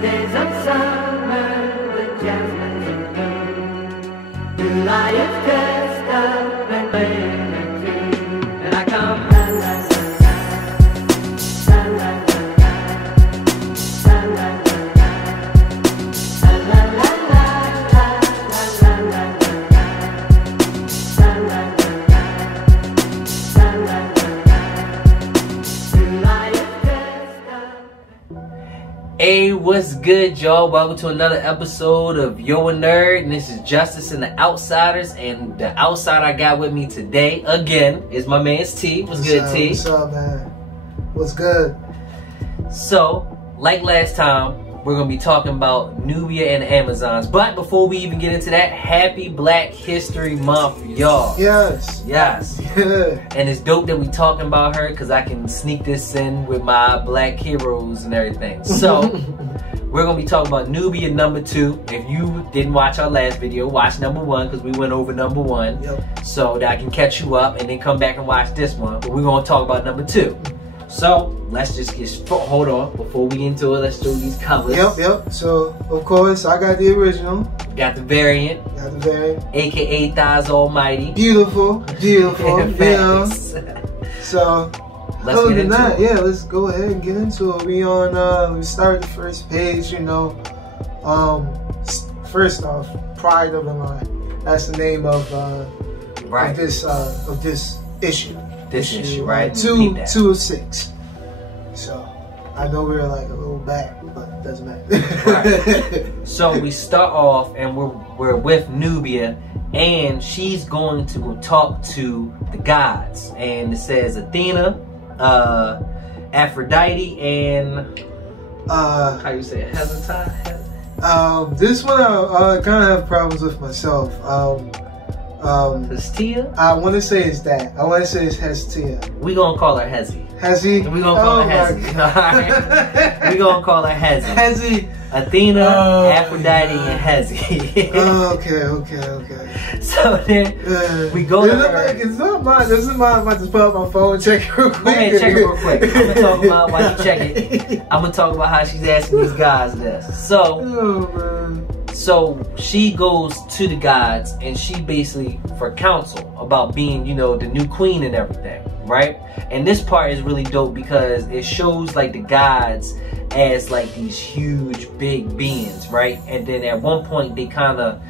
days of summer, the jasmines in bloom. July is dressed up and playing a tune, and I come la la la la, la la la la, la la la la, la la la la, la la la la, la la la la, July is dressed up. Hey, what's good, y'all? Welcome to another episode of Yo a Nerd, and this is Justice and the Outsiders. And the outsider I got with me today, again, is my man's T. What's good, T? What's up, man? What's good? So, like last time, we're going to be talking about Nubia and the Amazons. But before we even get into that, happy Black History Month, y'all. Yes. Yes. Yeah. And it's dope that we talking about her because I can sneak this in with my black heroes and everything. So, we're going to be talking about Nubia number 2. If you didn't watch our last video, watch number 1 because we went over number 1. Yep. So that I can catch you up and then come back and watch this one. But we're going to talk about number 2. So, let's just hold on. Before we get into it, let's do these covers. Yep. So, of course, I got the original. Got the variant. Got the variant. AKA Thighs Almighty. Beautiful. Beautiful. You know. So, Let's other get than into that, it. yeah, let's go ahead and get into it. We start the first page, you know. First off, Pride of the Line. That's the name of this issue. This issue, right? 2 of 6. So I know we were like a little back, but it doesn't matter. Right. So we start off and we're with Nubia, and she's going to go talk to the gods, and it says Athena, Aphrodite, and how you say it? Hesitate? This one I kind of have problems with myself. Hestia? I want to say it's that. I want to say it's Hestia. We gonna call her Hezi. Hezi? We gonna call her Hezi. Alright. We gonna call her Hezi. Hezi. Athena, Aphrodite, and Hezi. Okay. So then we go to her. It's not mine. This is mine. I'm about to pull up my phone and check it real quick. Go ahead, check it real quick. I'm gonna talk about while you check it. I'm gonna talk about how she's asking these guys this. So she goes to the gods and she basically for counsel about being, you know, the new queen and everything, right? And this part is really dope because it shows like the gods as like these huge big beings, right? And then at one point they kind of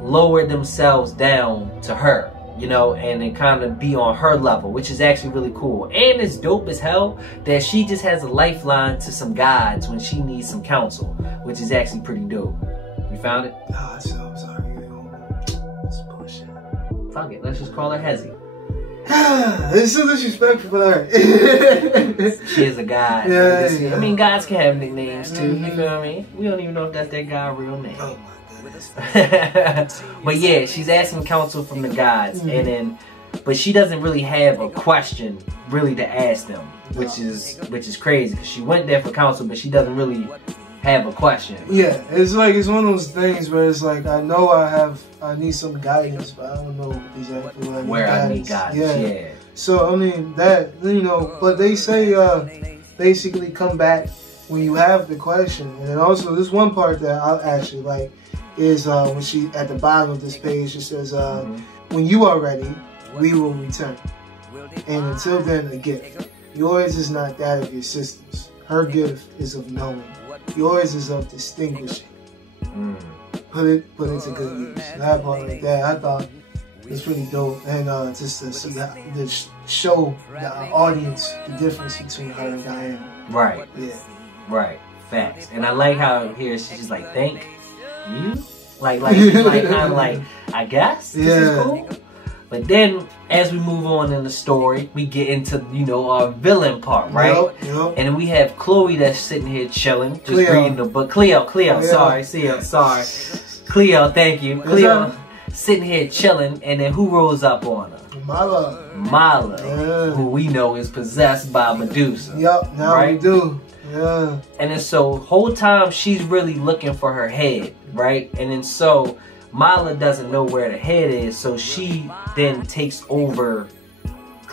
lower themselves down to her, you know, and it kind of be on her level, which is actually really cool. And it's dope as hell that she just has a lifeline to some gods when she needs some counsel, which is actually pretty dope. You found it? Oh, I'm sorry. It's bullshit. Fuck it. Let's just call her Hezi. It's so disrespectful for her. She is a god. Yeah. I mean, gods can have nicknames too. You feel me? We don't even know if that's that guy's real name. Oh my goodness. But yeah, she's asking counsel from the gods, and then, but she doesn't really have a question really to ask them, which is crazy because she went there for counsel, but she doesn't really have a question. Yeah, it's one of those things where it's like I know I need some guidance, but I don't know exactly where I need guidance. Yeah. So I mean that, you know, but they say basically come back when you have the question. And then also this one part that I actually like is when she at the bottom of this page it says when you are ready, we will return. And until then, a gift. Yours is not that of your sisters. Her gift is of knowing. Yours is of distinguishing. Put it to good use. That part like that, I thought was pretty dope, and just to see how, to show the audience the difference between her and Diana. Right. Yeah. Right. Facts. And I like how here she's just like, thank you. Like she's like kind of like, I guess this is cool. But then, as we move on in the story, we get into, you know, our villain part, right? Yep. And then we have Chloe that's sitting here chilling, just reading the book. Cleo, sorry. Cleo, thank you. Cleo sitting here chilling, and then who rolls up on her? Mala, who we know is possessed by Medusa. Yep, now we do. Yeah. And then so, whole time she's really looking for her head, right? And then so, Mala doesn't know where the head is, so she then takes over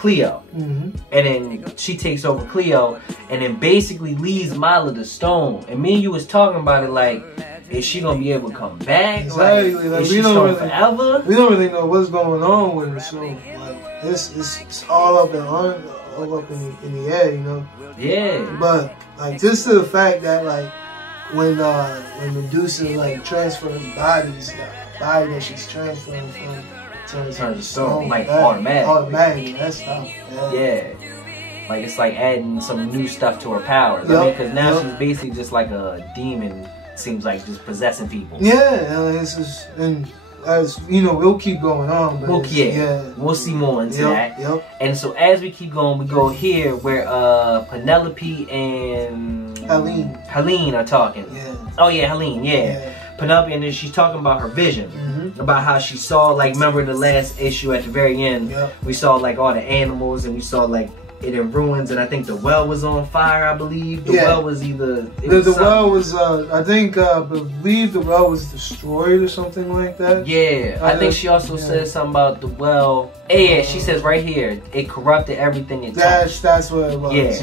Cleo. And then she takes over Cleo, and then basically leaves Mila the stone. And me and you was talking about it like, is she gonna be able to come back? Exactly. Like, is she stone forever? We don't really know what's going on with her. So like, it's all up in the air, you know. Yeah. But like, just the fact that like when Medusa like transfers bodies, the body that she's transferring from turns to stone, like automatically. That's tough. Yeah. Like it's like adding some new stuff to her powers. I mean, because now she's basically just like a demon. Seems like just possessing people. Yeah, this is, and as you know, we'll keep going on. But we'll see more into that. And so as we keep going, we go here where Penelope and Helene are talking. Oh yeah, Helene. Yeah. Penelope, and then she's talking about her vision, about how she saw, like, remember the last issue at the very end, we saw like all the animals, and we saw like it in ruins, and I think the well was on fire. I believe the well was either the well was I believe the well was destroyed or something like that. I think she also says something about the well. Yeah, she says right here it corrupted everything it touched. That's what it was.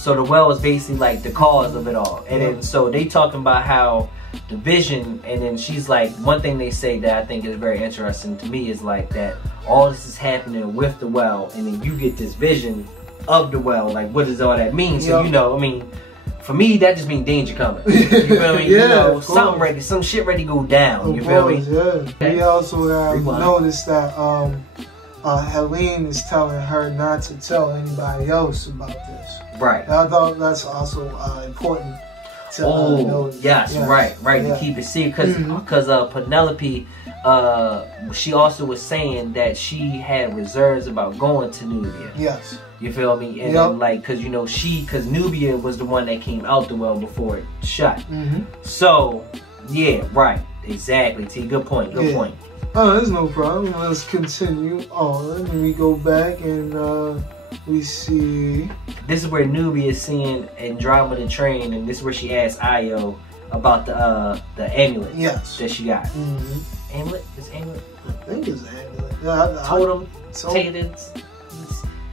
So the well was basically like the cause of it all, and then so they talking about how the vision, and then she's like, one thing they say that I think is very interesting to me is like that all this is happening with the well, and then you get this vision of the well. Like, what does all that mean? So you know, I mean, for me that just means danger coming. You feel me? You know, some shit ready to go down. You feel me? We also noticed that Helene is telling her not to tell anybody else about this. Right. And I thought that's also important. To, to keep it secret, because Penelope, she also was saying that she had reserves about going to Nubia. Yes. You feel me? And then, like, because you know, because Nubia was the one that came out the well before it shut. So exactly. T, good point. Good point. Oh, there's no problem. Let's continue on, and we go back and we see. This is where Nubia is seeing Andromeda train, and this is where she asks Io about the amulet that she got. Amulet? Is amulet? I think it's amulet. Totem? Tateds?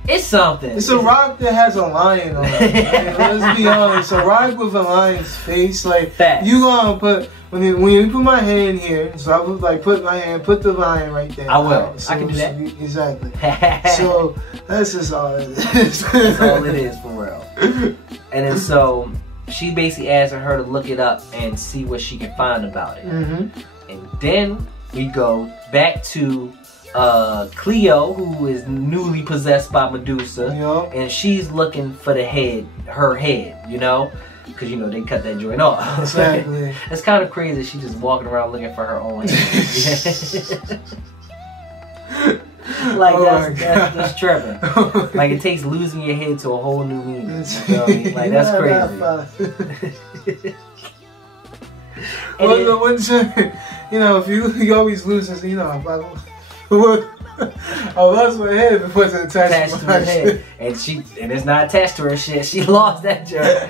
It's something. It's a rock that has a lion on it. Let's be honest. A rock with a lion's face. Like, you gonna put when you put my hand here, so I would like put the lion right there. I will. So, I can do that. Exactly. So that's just all it is. That's all it is for real. And then so she basically asking her to look it up and see what she can find about it. And then we go back to Cleo, who is newly possessed by Medusa, and she's looking for her head, you know, because you know they cut that joint off. Exactly. It's kind of crazy. She's just walking around looking for her own head. Like that's tripping. Like it takes losing your head to a whole new meaning. You feel me? Like that's crazy. You know, if you always lose this, you know, I lost my head before it's attached to my head. And it's not attached to her shit. She lost that joke.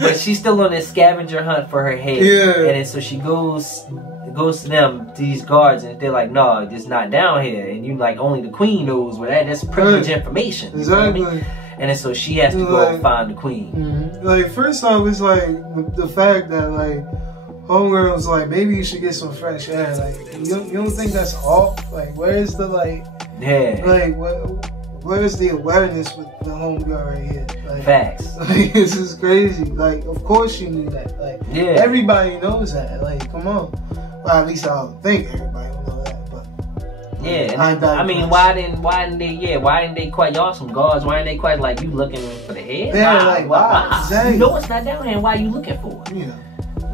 But she's still on this scavenger hunt for her head. And then so she goes to them, to these guards, and they're like, no, it's not down here. And you like, only the queen knows where that's privileged information. Exactly. You know what I mean? And then so she has to go and find the queen. Like, first off, it's like the fact that like homegirl was like, maybe you should get some fresh air. Like, you don't think that's off? Like, where's the like? Like, where's the awareness with the homegirl right here? Like, facts. Like, this is crazy. Like, of course she knew that. Like, everybody knows that. Like, come on. Well, at least I don't think everybody will know that. But I mean, why didn't they quite, y'all some guards? Why didn't they quite like, you looking for the head? Why? Exactly. You know it's not down here. Why are you looking for it?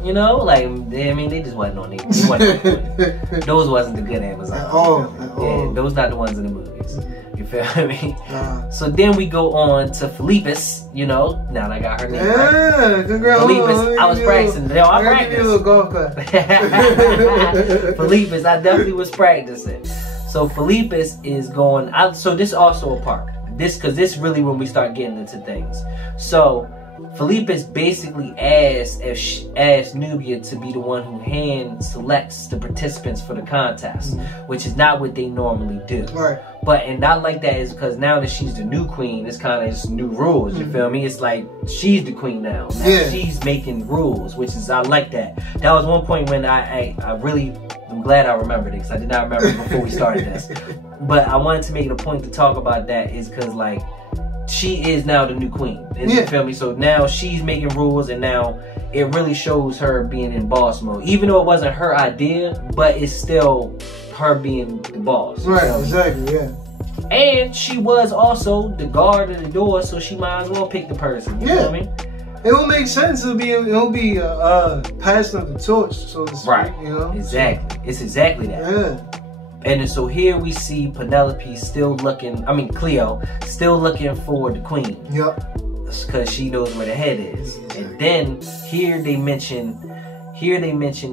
You know, like, I mean, they just wasn't on it. Those wasn't the good Amazon. At all. Yeah, those not the ones in the movies. You feel me? So then we go on to Philippus, you know. Now that I got her name right. Congrats. Philippus, I was practicing. I practiced. Philippus, I definitely was practicing. So Philippus is going out. So this is also a part. Because this really when we start getting into things. So Philippus basically asked Nubia to be the one who hand selects the participants for the contest, which is not what they normally do. But and I like that is because now that she's the new queen, it's kind of new rules. You feel me? It's like she's the queen now. She's making rules, which is I like that. That was one point when I'm glad I remembered it because I did not remember it before we started this. But I wanted to make it a point to talk about that is because like she is now the new queen. You feel me? So now she's making rules, and now it really shows her being in boss mode. Even though it wasn't her idea, but it's still her being the boss. Right, exactly, yeah. And she was also the guard of the door, so she might as well pick the person. You know what I mean? It will make sense. It'll be passing of the torch, so to speak. Right. You know? Exactly. It's exactly that. Yeah. And so here we see Penelope still looking, Cleo, still looking for the queen. Yep. Because she knows where the head is. And then here they mention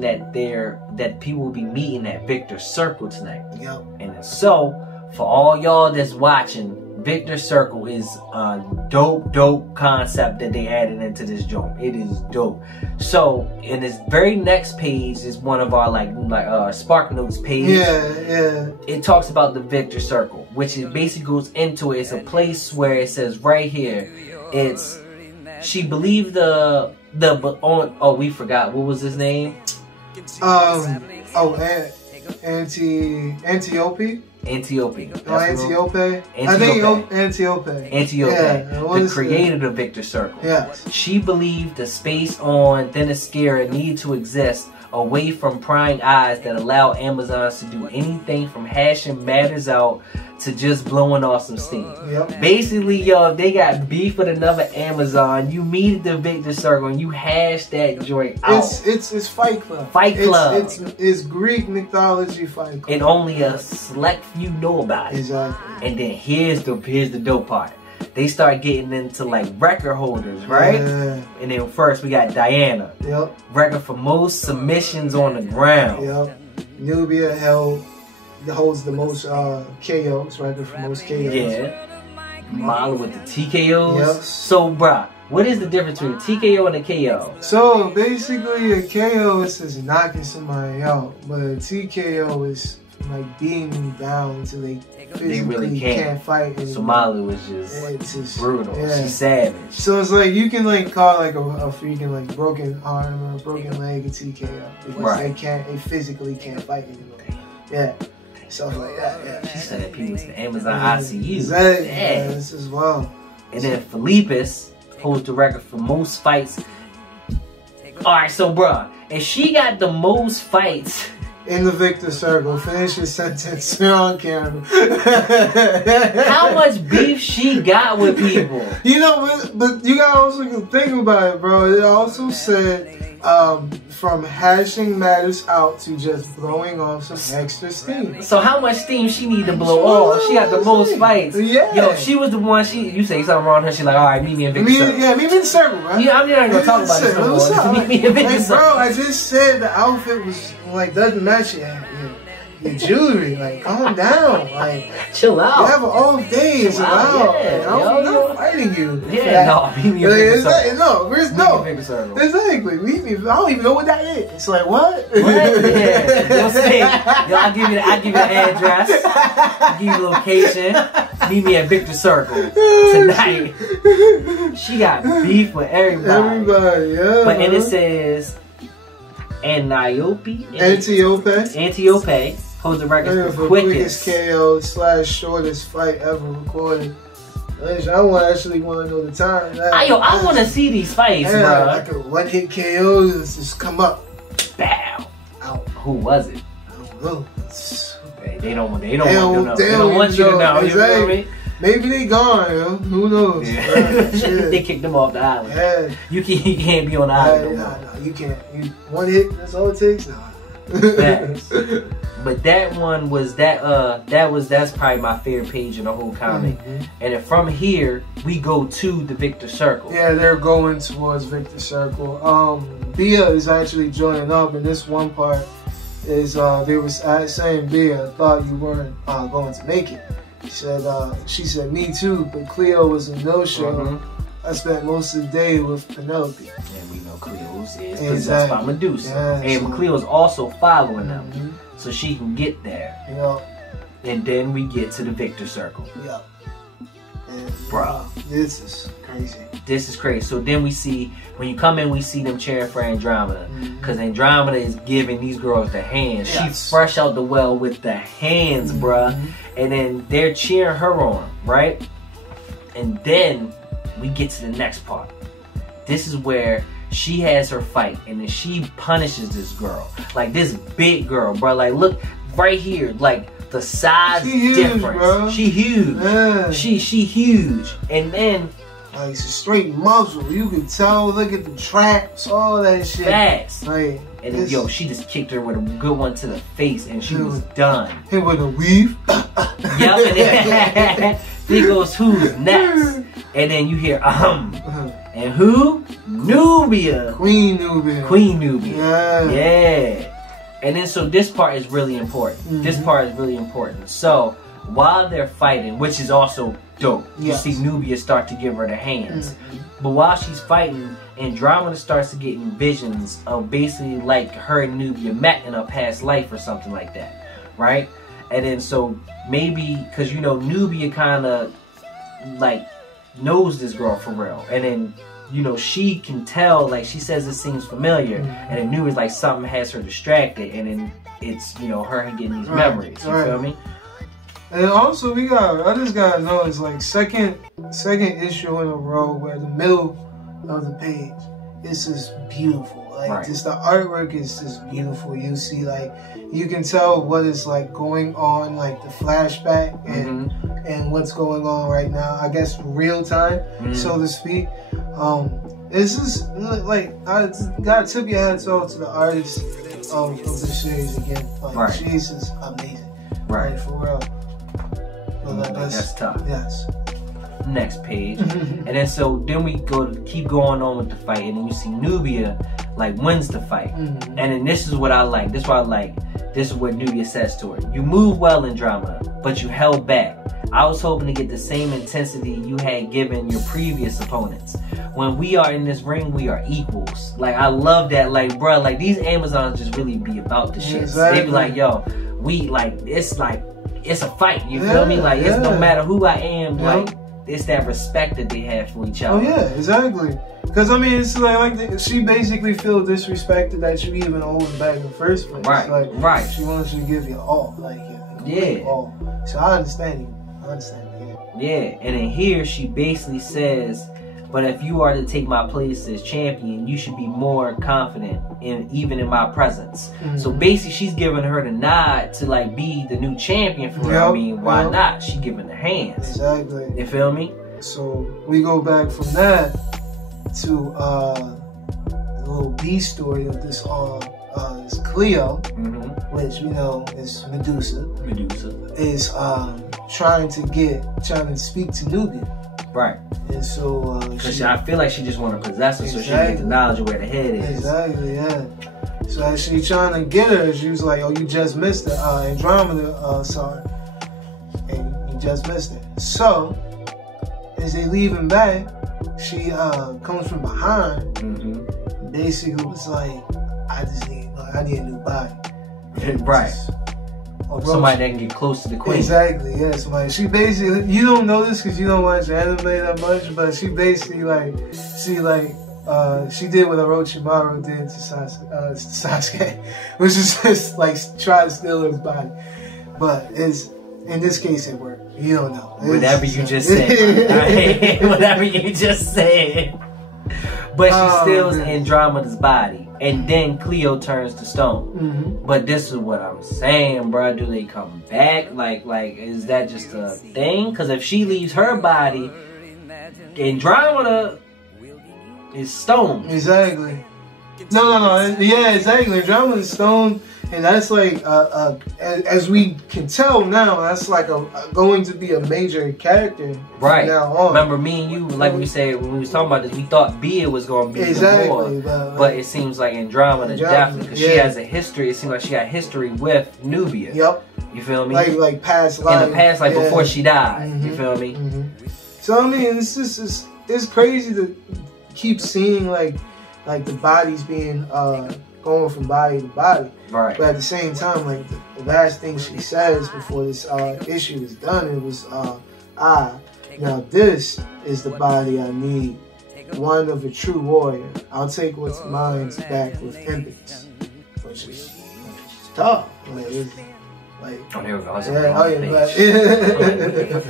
that people will be meeting at Victor's Circle tonight. Yep. And so, for all y'all that's watching, Victor's Circle is a dope concept that they added into this joint. It is dope. So in this very next page is one of our like Spark Notes page. Yeah. It talks about the Victor Circle, which it basically goes into it. It's a place where it says right here, it's she believed we forgot what was his name. Antiope. Antiope. Antiope. I think Antiope. Antiope. The creator of Victor Circle. Yes. She believed the space on Themyscira needed to exist away from prying eyes that allow Amazons to do anything from hashing matters out to just blowing off some steam. Yep. Basically, yo, if they got beef with another Amazon, you meet at the Victor Circle and you hash that joint out. It's Fight Club. Fight Club. It's Greek mythology Fight Club. And only a select few know about it. Exactly. And then here's the dope part. They start getting into like record holders, right? Yeah. And then first we got Diana. Yep. Record for most submissions on the ground. Yep. Nubia holds the most KOs, record for most KOs. Yeah. Mala with the TKOs. Yep. So, bruh, what is the difference between a TKO and a KO? So, basically, a KO is just knocking somebody out, but a TKO is like beating them down until they physically can't fight anymore. So Mala was just brutal. Yeah. She's savage. So it's like you can like call like a freaking like broken arm or a broken leg a TKO because they physically can't fight anymore. Yeah. Stuff like that. Yeah. She said people to the Amazon ICU. Exactly. Yeah, this is wild. And then Philippus holds the record for most fights. Alright, so bruh, if she got the most fights in the Victor Circle, finish your sentence. You're on camera. How much beef she got with people? You know, but you gotta also think about it, bro. It also said from hashing matters out to just blowing off some extra steam. So how much steam she need to blow off? She got the most fights. Yeah. Yo, she was the one. You say something wrong with her. She like, all right, meet me in Victor Circle. Yeah, meet me in the circle, man. Yeah, I'm not gonna talk about this no more. Meet me in Victor Circle. Bro, I just said the outfit was like doesn't match your jewelry. Like, calm down. Like, chill out. You have an off day. It's allowed. Yeah, I'm not fighting you. Yeah, no, meet me in Victor Circle. No. Exactly. Meet me. I don't even know what that is. It's like, what? Yeah. You'll see. I'll give you the address. I'll give you the location. Meet me at Victor Circle tonight. She got beef with everybody. Yeah. But and it says Antiope holds the record for quickest KO / shortest fight ever recorded. I actually want to know the time. I want to see these fights, bro. Like a one-hit KO just come up. Bow. Out. Who was it? I don't know. They don't want you to know. They don't want you to know. Exactly. You know what I mean? Maybe they gone, yo. Who knows? Yeah. They kicked them off the island. Yeah. You can't be on the island. No, you can't. One hit, that's all it takes? No. But that one was that's probably my favorite page in the whole comic. And then from here we go to the Victor Circle. Yeah, they're going towards Victor Circle. Bia is actually joining up, and this one part is they was saying, Bia, I thought you weren't going to make it. She said, me too, but Cleo was a no-show. I spent most of the day with Penelope. And we know Cleo's is possessed by Medusa. Yeah, and Cleo's also following them, so she can get there. Yeah. And then we get to the Victor Circle. Yeah. And, bro, this is crazy. This is crazy. So then we see, when you come in, we see them cheering for Andromeda. Because Andromeda is giving these girls the hands. Yes. She's fresh out the well with the hands, bruh. And then they're cheering her on, right? And then we get to the next part. This is where she has her fight. And then she punishes this girl. Like, this big girl, bro. Like, look right here. Like, the size difference. Bro. She huge. Yeah. She huge. And then, like, it's a straight muzzle. You can tell. Look at the traps, all that shit. Fast. Like, and then, yo, she just kicked her with a good one to the face, and she was done. Hit with a weave. Yep. And then there goes who's next, and then you hear and who? Nubia. Queen Nubia. Queen Nubia. Yeah. Yeah. And then, so this part is really important. This part is really important. So, while they're fighting, which is also dope, you see Nubia start to give her the hands. But while she's fighting, Andromeda starts to get visions of basically like her and Nubia met in a past life or something like that, right? And then, so maybe, because, you know, Nubia kind of like knows this girl for real. And then, you know, she can tell, like, she says it seems familiar, and then Nubia's like something has her distracted, and then it's, you know, her getting these memories. You feel me? And also, I just gotta know, it's like second issue in a row where the middle of the page is just beautiful. Like, just the artwork is just beautiful. You see, like, you can tell what is like going on, like the flashback and what's going on right now. I guess real time, so to speak. It's just like, I gotta tip your hats off to the artist of this series again. Like, she's just amazing. Right, for real. That's tough. Yes. Next page. And then then we keep going on with the fight, and then you see Nubia like wins the fight. And then this is what I like. This is what I like. This is what Nubia says to her. You move well in drama, but you held back. I was hoping to get the same intensity you had given your previous opponents. When we are in this ring, we are equals. Like, I love that. Like, bro, like, these Amazons just really be about the shit. They be like, yo, it's a fight. You feel me? Like, it's no matter who I am, like, it's that respect that they have for each other. Oh yeah, exactly. Because, I mean, it's like she basically feels disrespected that you even holding back in the first place. Like, she wants you to give you all, like, all. So I understand you. Yeah, and in here she basically says, but if you are to take my place as champion, you should be more confident even in my presence. So basically she's giving her the nod to like be the new champion for her. I mean, why not? She giving the hands. Exactly. You feel me? So we go back from that to the little B story of this is Cleo, which, you know, is Medusa. Is trying to speak to Nubia. Right. And so because I feel like she just want to possess her, so she get the knowledge of where the head is. Exactly, yeah. So as she trying to get her, she was like, "Oh, you just missed it. Andromeda saw her, and you just missed it." So as they leaving back, she comes from behind. Basically, was like, I need a new body. Right. Somebody that can get close to the queen. Exactly, yeah. Somebody. She basically, you don't know this because you don't watch anime that much, but she basically she did what Orochimaru did to Sasuke, which is just like try to steal his body. But in this case it worked. You don't know. Whatever you just said. Right? Whatever you just said. But she steals Andromeda's body. And then Cleo turns to stone. But this is what I'm saying, bro. Do they come back? Like, is that just a thing? Because if she leaves her body, Andromeda is stone. Exactly. No. Yeah, exactly. Andromeda is stone. And that's like, as we can tell now, that's like going to be a major character from now on. Remember, me and you, like we said when we was talking about this, we thought Bia was going to be the more, but it seems like Andromeda definitely, because she has a history. It seems like she got history with Nubia. Yep. You feel me? Like past life. In the past, like before she died. You feel me? So I mean, it's crazy to keep seeing like the bodies being going from body to body. Right. But at the same time, like the last thing she says before this issue is done, it was, now this is the body I need, one of a true warrior. I'll take what's mine back with impetus, which is tough. Like, it's, like, oh, there we go. What is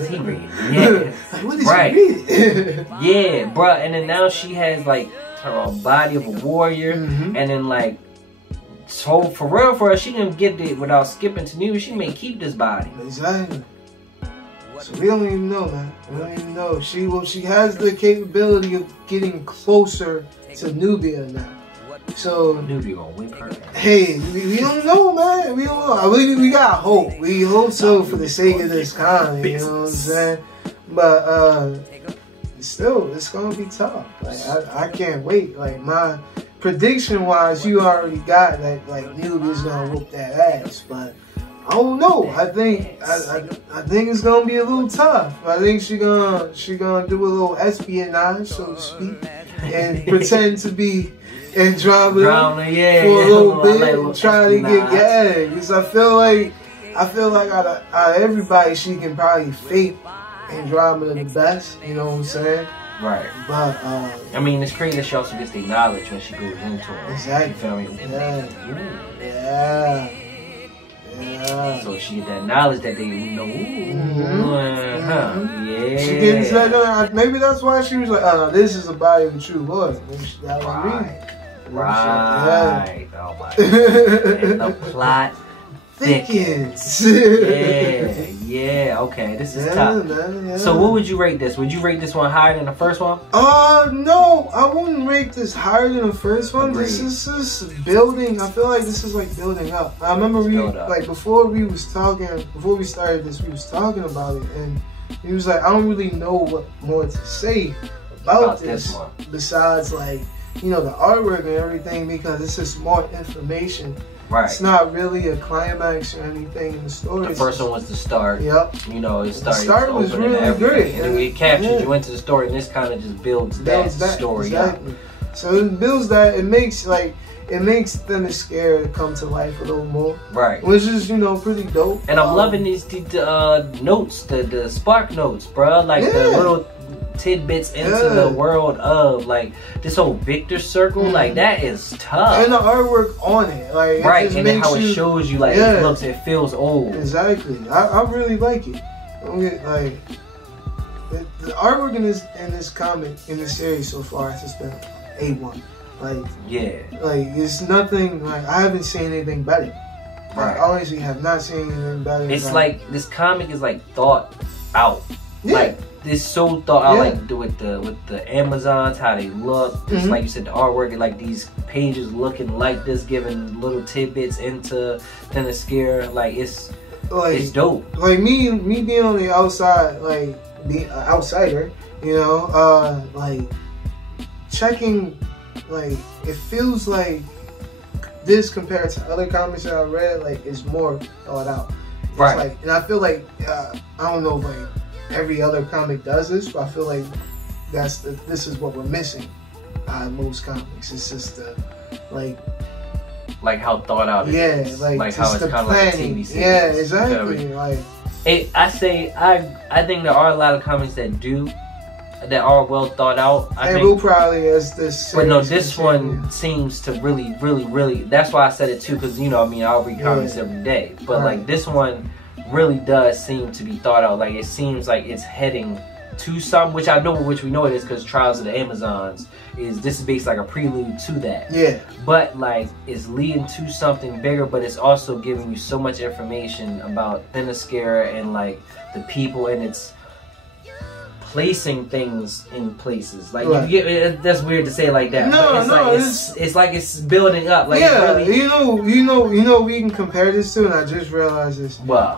he reading? Yeah. Like, what is he reading? Yeah, bruh. And then now she has like her body of a warrior, and then like, so for real, she didn't get it without skipping to Nubia. She may keep this body. Exactly. So we don't even know, man. We don't even know. She has the capability of getting closer to Nubia now. So Nubia gonna whip her. Hey, we don't know, man. We don't know. We got hope. We hope so for the sake of this con. You know what I'm saying? But still, it's gonna be tough. Like I can't wait. Like my prediction wise, you already got that. Like Nubia's gonna whoop that ass, but I don't know. I think it's gonna be a little tough. I think she gonna do a little espionage, so to speak, and pretend to be Andromeda for a little bit and try to get gagged. Because I feel like out of everybody, she can probably fake Andromeda the best. You know what I'm saying? Right. But I mean, it's crazy that she also gets the knowledge when she goes into it. Exactly. You feel me? Yeah. So she get that knowledge that they know. Yeah. She gets that. Maybe that's why she was like, "This is a body of a true warrior." That was right. Oh my God. And the plot thickens. Yeah. Okay, this is tough. Man. So what would you rate this? Would you rate this one higher than the first one? No, I wouldn't rate this higher than the first one. Agreed. This is building. I feel like this is like building up. I remember before we started this, we was talking about it, and he was like, I don't really know what more to say about this one, besides like, you know, the artwork and everything, because it's just more information. Right. It's not really a climax or anything in the story. The first one was the start. Yep. You know, the start was really great. And it captures you into the story, and this kind of just builds that story exactly. up. So it builds that. It makes Thinner Scare come to life a little more. Right. Which is, you know, pretty dope. And I'm loving these notes, the spark notes, bro. Like the little tidbits into the world of like this whole Victor circle. Like that is tough. And the artwork on it, like right, and then how it shows you like it looks, it feels old. Exactly. I really like it. Like the artwork in this comic, in this series so far has just been A1. Like it's nothing. Like I haven't seen anything better. Right. I honestly have not seen anything better. It's like this comic is like thought out. Yeah. Like this so thought out, like with the Amazons, how they look. Just like you said, the artwork, and like these pages looking like this, giving little tidbits into Thinner Scare. Like it's dope. Like me being on the outside, like the outsider, you know, like checking, like it feels like this compared to other comics that I read, like it's more thought out. It's right. Like, and I feel like I don't know if like every other comic does this, but I feel like this is what we're missing out of most comics. It's just like how thought out it is. Like how it's kind of like a TV series. Yeah, exactly. Like I think there are a lot of comics that are well thought out. I think we'll probably as this. But no, this one seems to really. That's why I said it too, because you know, I mean, I'll read comics every day, but like this one really does seem to be thought out. Like it seems like it's heading to some, which we know it is, because Trials of the Amazons this is basically like a prelude to that. Yeah. But like it's leading to something bigger, but it's also giving you so much information about Thinner Scare and like the people, and it's placing things in places. Like that's weird to say like that. No, it's like it's building up. Like really, you know, we can compare this to, and I just realized this. Wow.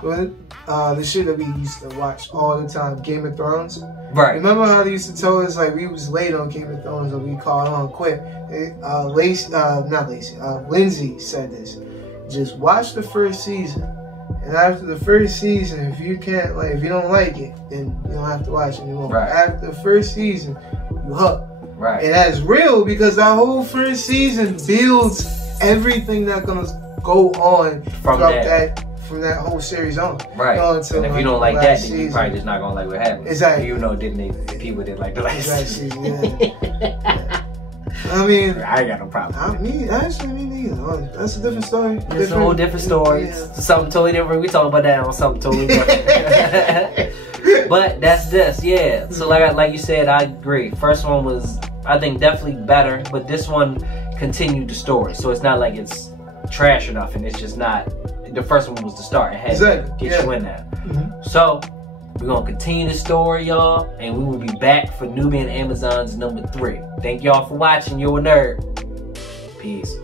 The shit that we used to watch all the time, Game of Thrones. Right. Remember how they used to tell us like we was late on Game of Thrones and we called on quick. Lindsay said this. Just watch the first season. And after the first season, if you don't like it, then you don't have to watch it anymore. Right. After the first season, you hook. Right. And that's real, because that whole first season builds everything that's gonna go on from that whole series on. Right. And if you don't like that, then you're probably just not gonna like what happened. Exactly. You know, people didn't like the last season. Yeah. I mean, I ain't got no problem. Me neither. That's a different story. It's a whole different story. Yeah. Something totally different. We talk about that on something totally different. But that's this, yeah. So like you said, I agree. First one was, I think, definitely better, but this one continued the story. So it's not like it's trash or nothing. It's just not. The first one was the start. It had to get you in there. Mm-hmm. So we're gonna continue the story, y'all, and we will be back for Nubia and Amazon's number 3. Thank y'all for watching. You're a nerd. Peace.